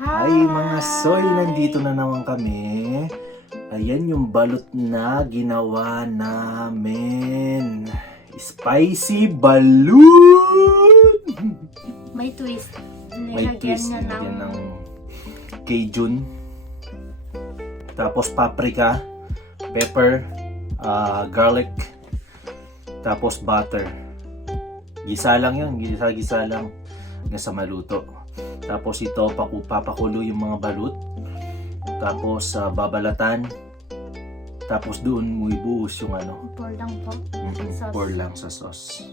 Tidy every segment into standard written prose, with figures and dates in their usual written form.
Hi mga soy! Nandito na naman kami. Ayan yung balot na ginawa namin. Spicy balloon! May twist. May twist. Nilagyan ng Cajun. Tapos paprika, pepper, garlic, tapos butter. Gisa lang yun. Gisa lang na sa maluto. Tapos ito, papakulo yung mga balut. Tapos babalatan. Tapos doon mo ibuhos yung ano. Pour lang po. Sauce. Pour lang sa sauce.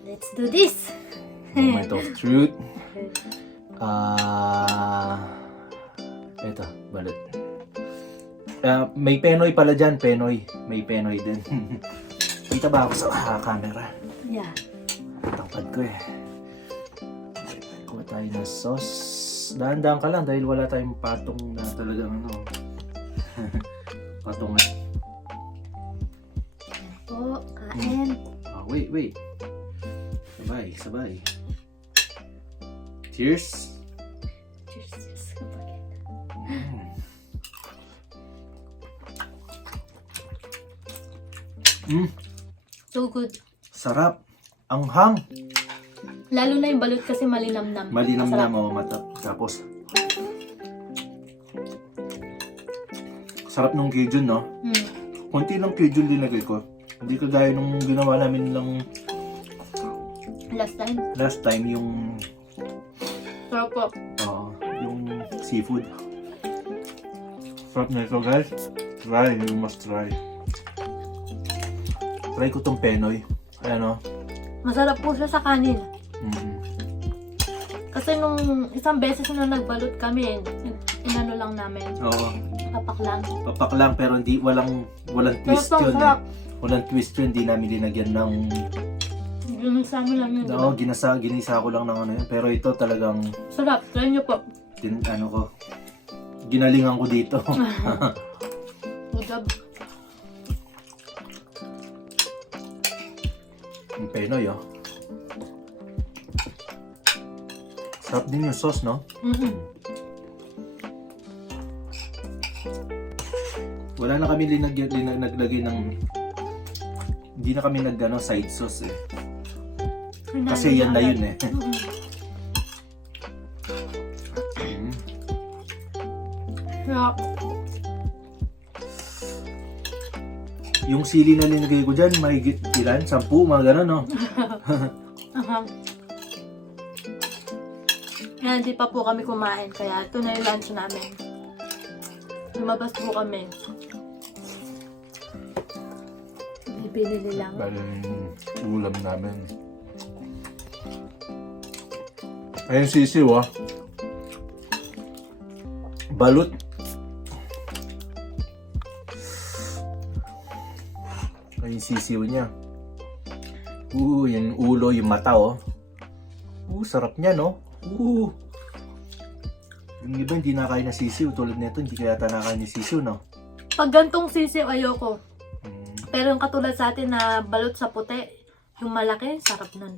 Let's do this! Moment of truth. Ito, balut. May Penoy pala dyan. Penoy. May Penoy din. Kita ba ako sa camera? Yeah. Tangkad ko eh. Kuha tayo ng sauce. Dahan-dahan ka lang dahil wala tayong patong na talagang ano. Patong na. Yan po, kain. Wait. Sabay. Cheers. Cheers. So good. Sarap. Anghang. Lalo na yung balut kasi malinamnam. Malinamnam o mata. Tapos sarap nung Cajun, no? Konti lang Cajun dinagay ko. Hindi kagaya nung ginawa namin lang last time yung Sarap po. yung seafood. Sarap na ito, guys. Try, you must try. Try ko tong Penoy. Ayan, o. Masarap po siya sa kanin. Kasi nung isang beses na nagbalot kami, inano lang namin. Oo. Papak lang pero hindi walang twist yun eh. Walang twist yun, hindi namin dinagyan ng Ginisa mo lang yun. Oo, ginisa ko lang ng ano yun. Pero ito talagang Sarap, try nyo po. ginalingan ko dito. Good job. Yung Penoy, oh. Sarap din yung sauce, no? Wala na kami naglagay ng hindi na kami side sauce eh. Kasi yan na yun eh. Sarap. Yung sili na linagay ko dyan, mahigit ilan? 10, mga gano'n, no? Hindi pa po kami kumain, kaya ito na yung lunch namin. Lumabas po kami. Bibili lang. Bali yung ulam namin. Ayun sisiw, ah. Balot. Ayun sisiw niya. Yung ulo, yung mata, oh. Sarap niya, no? Yung iba hindi nakain na sisiw. Tulad nito, hindi kaya nakain ni sisiw, no? Pag gantong sisiw, ayoko. Pero yung katulad sa atin na balot sa puti, yung malaki, sarap nun.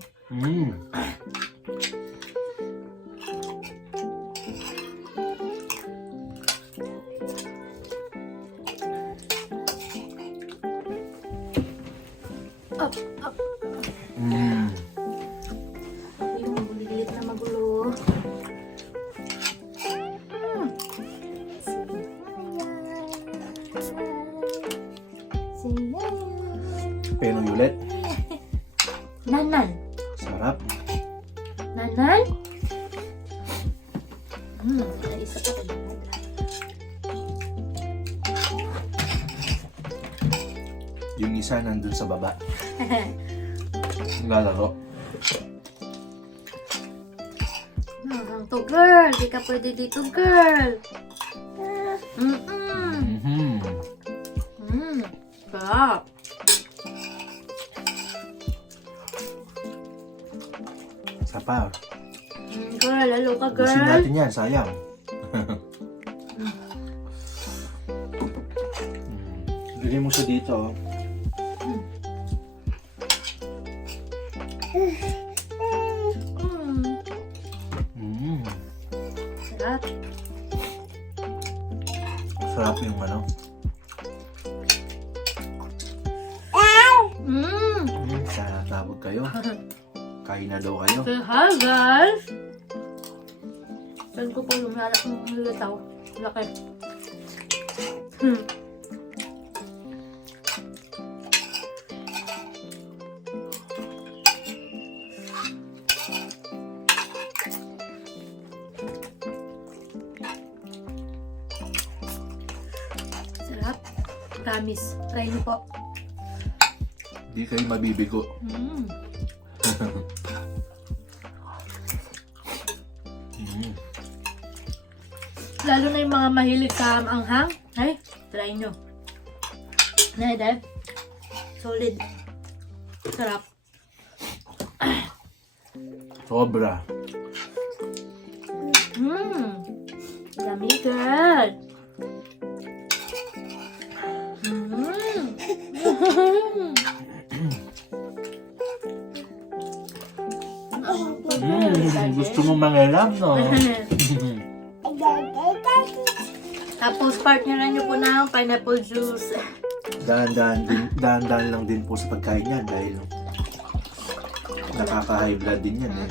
Up. Yung bulilit na magulo. Penoy ulit. Nanan. Sarap. Nanan? Isa pa ko. Yung isa nandun sa baba. Lalaro. Hanggang to, girl. Di ka pwede dito, girl. Sarap. Isa pa. Girl, lalo ka, girl. Ubusin natin yan, sayang. Lagay mo siya dito. Sarap. Sarap yung ano. Sana tabog kayo. Kain na daw kayo. So, hi guys! Saan ko po yung lalak ng nilitaw? Laki. Sarap. Promise. Try niyo po. Di kayo mabibigo. Lalo na yung mga mahilig sa anghang. Ay, try nyo. Nay, Dad. Solid. Sarap. Sobra. Yummy girl. Gusto mo mangilam, no? Tapos partneran nyo po ng pineapple juice. Dahan-dahan lang din po sa pagkain yan dahil nakaka-high blood din yan eh.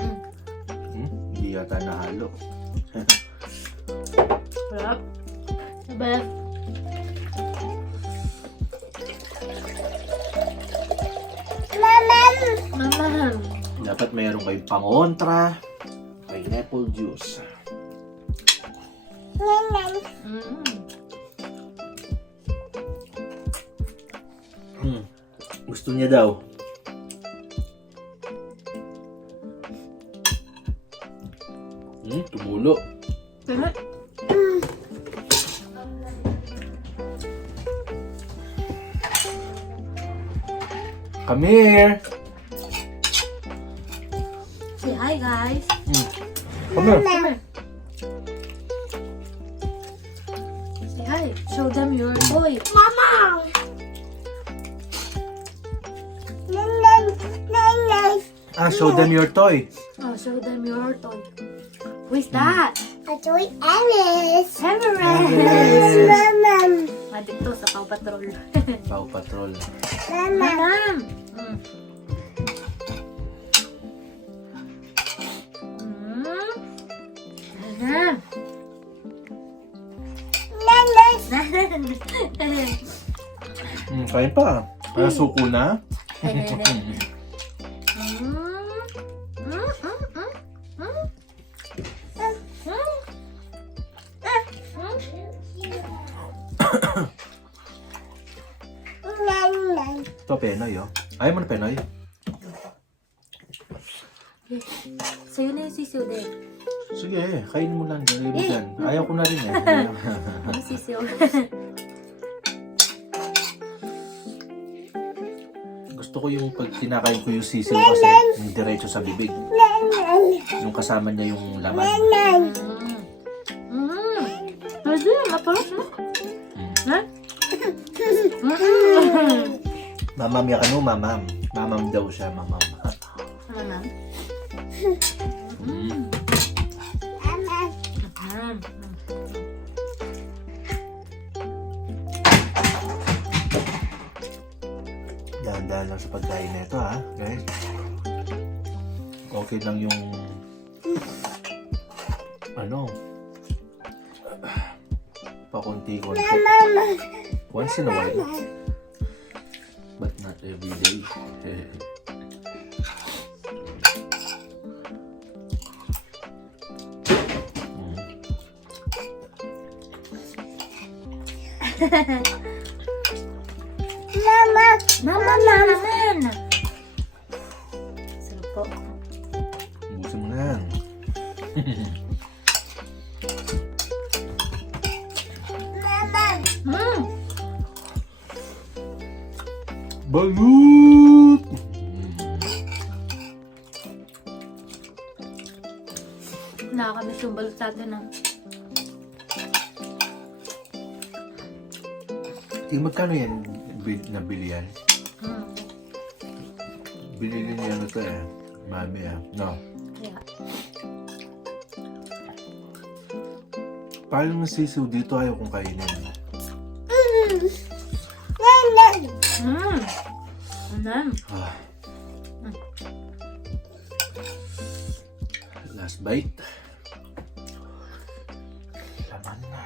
Hindi yata nahalo. Sarap. Sabay. Mamam. Dapat mayroon kayong pangontra. Pineapple juice. Gusto niya daw. Tumulo. Come here. Say hi guys. Come here. Say hi. Show them your toy. Show them your toy. Oh, show them your toy. Who is that? A toy Alice. Everest. Dito sa Paw Patrol. Paw Patrol. Mamam. Kain pa. Suko na. Ito Penoy, oh. Ayaw mo na Penoy? Sa'yo na yung sisiw din. Sige, kainin mo lang. Dyan. Ayaw ko na rin eh. Yung sisiw. Gusto ko yung pag kinakain ko yung sisiw kasi yung diretso sa bibig. Yung kasama niya yung laman. Pwede, maparos mo. Ha? Mamam ya kanu, mamam. Mamam daw siya, mamam. Mamam? Dahan-dahan lang sa pagkain nito ha, guys. Okay lang yung pakunti-kunti. Once in a while. But not every day. Mama naman! Sarap po. Ubusin mo na yan. Balot! Nakakamiss yung balot sa atin, ha? Magkano yan nabili yan? Binili niya na ito eh. Mami no? Yeah. Parang nasisiw dito ayaw kong kainin. Anan. Ah. Last bite. Laman na.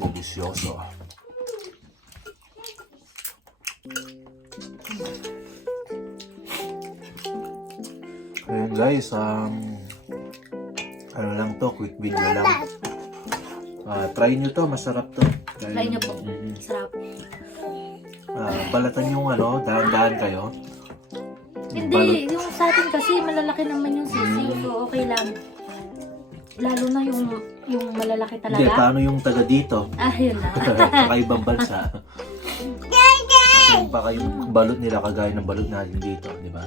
Delicioso. Ayan guys, ano lang to, quick video lang. Try nyo to, masarap to. Try nyo po. Sarap. Balatan yung dahan-dahan kayo. Hindi, yung sa atin kasi malalaki naman yung sisiw. So okay lang. Lalo na yung malalaki talaga. Hindi, paano yung taga dito? Yun na. Saka ibang bansa. Baka yung balot nila kagaya ng balot natin dito, di ba?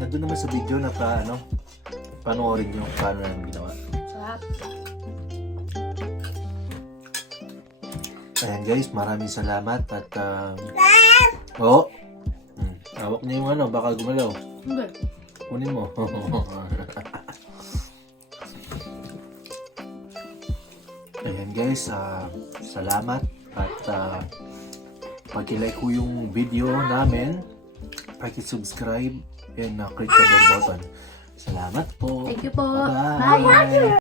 Nandun naman sa video na panoorin yung paano namin ginawa. Sarap. Ayan guys, maraming salamat at hawak niya yung baka gumalaw. Hindi. Kunin mo. Ayan guys, salamat at pag-like ko yung video namin, pag-subscribe and click the bell button. Salamat po. Thank you po. Bye. Bye.